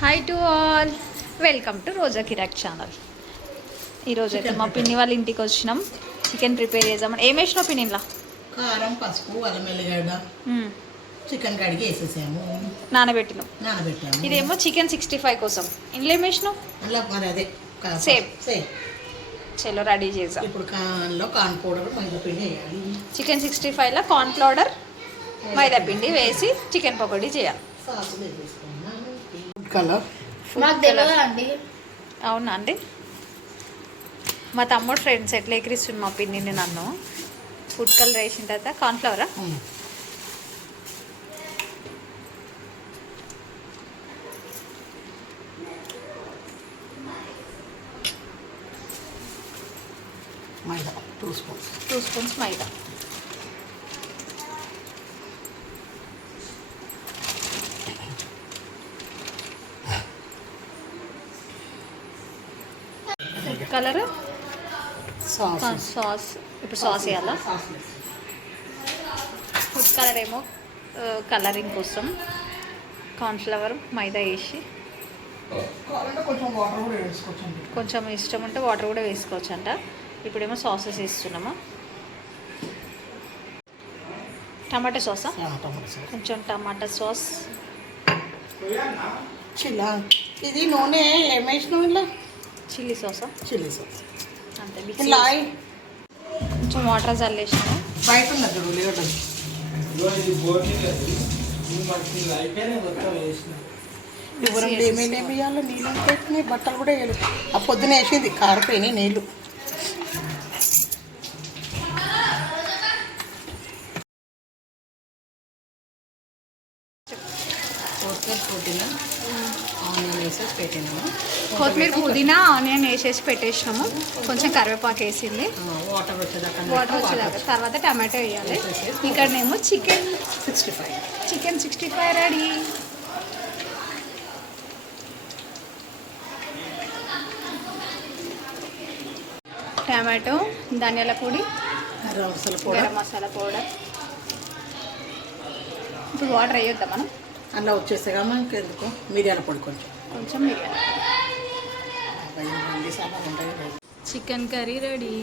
Hi to all, welcome to Roja Kirak channel. ఈరోజు అయితే మా పిన్ని వాళ్ళ ఇంటికి వచ్చినాం. చికెన్ ప్రిపేర్ చేద్దామని. ఏం వేసినావు పిన్ని? ఇలా కారం, పసుపు, అల్లం వెల్లిగడ్డ, చికెన్ కడిగి వేసేసాము, నానబెట్టినాం. ఇదేమో చికెన్ 65 కోసం. ఇంట్లో ఏం వేసినావు? మరి అదే సేమ్ సేమ్. చలో రెడీ చేద్దాం. ఇప్పుడు కార్న్ పౌడర్, మైదా పిండి వేయాలి. చికెన్ 65లో కార్న్ పౌడర్, మైదా పిండి వేసి చికెన్ పకోడీ చేయాలి. సాసులు వేసేసుకున్నాము. ఫుడ్ కలర్ నాకు తెలియదు అండి. అవునా అండి? మా తమ్ముడు ఫ్రెండ్స్ ఎట్లా ఎక్కిరిస్తుంది మా పిన్నిని నన్ను. ఫుడ్ కలర్ వేసిన తర్వాత కార్న్ఫ్లవరా? మైదా 2 స్పూన్స్ మైదా. Colour sauce. ఇప్పుడు సాస్ వేయాలా? ఫుడ్ కలర్ ఏమో కలరింగ్ కోసం, కార్న్ఫ్లవర్, మైదా వేసి కొంచెం ఇష్టం ఉంటే వాటర్ కూడా వేసుకోవచ్చు అంట. ఇప్పుడేమో సాసెస్ వేస్తున్నామా. టమాటా సాసా? కొంచెం టమాటా సాస్. ఇది నూనె ఏమేసినాం ఇలా? చిల్లీ సాసా? చిల్లీ సాస్ అంతే. కొంచెం వాటర్ చల్లేసినాము. బయట ఉన్నది ఉల్లిగడ్డ. ఏమేమి వేయాలో నీళ్ళు ఎంత వేసినాయి, బట్టలు కూడా వేయాలి. ఆ పొద్దున వేసింది కారిపోయినాయి నీళ్ళు. కొత్తిమీర, పుదీనా, ఆనియన్ వేసేసి పెట్టేసినాము. కొంచెం కరివేపాకు వేసింది. వాటర్ వచ్చేదాకా తర్వాత టమాటో వేయాలి. ఇక్కడనేమో చికెన్ 65 రెడీ. టమాటో, ధనియాల పొడి, గరం మసాలా పౌడర్. ఇప్పుడు వాటర్ వేయొద్దా మనం? అలా వచ్చేసాగా మనకి ఎందుకు. మిరియాల పొడి కొంచెం మిరియాల. Chicken curry ready.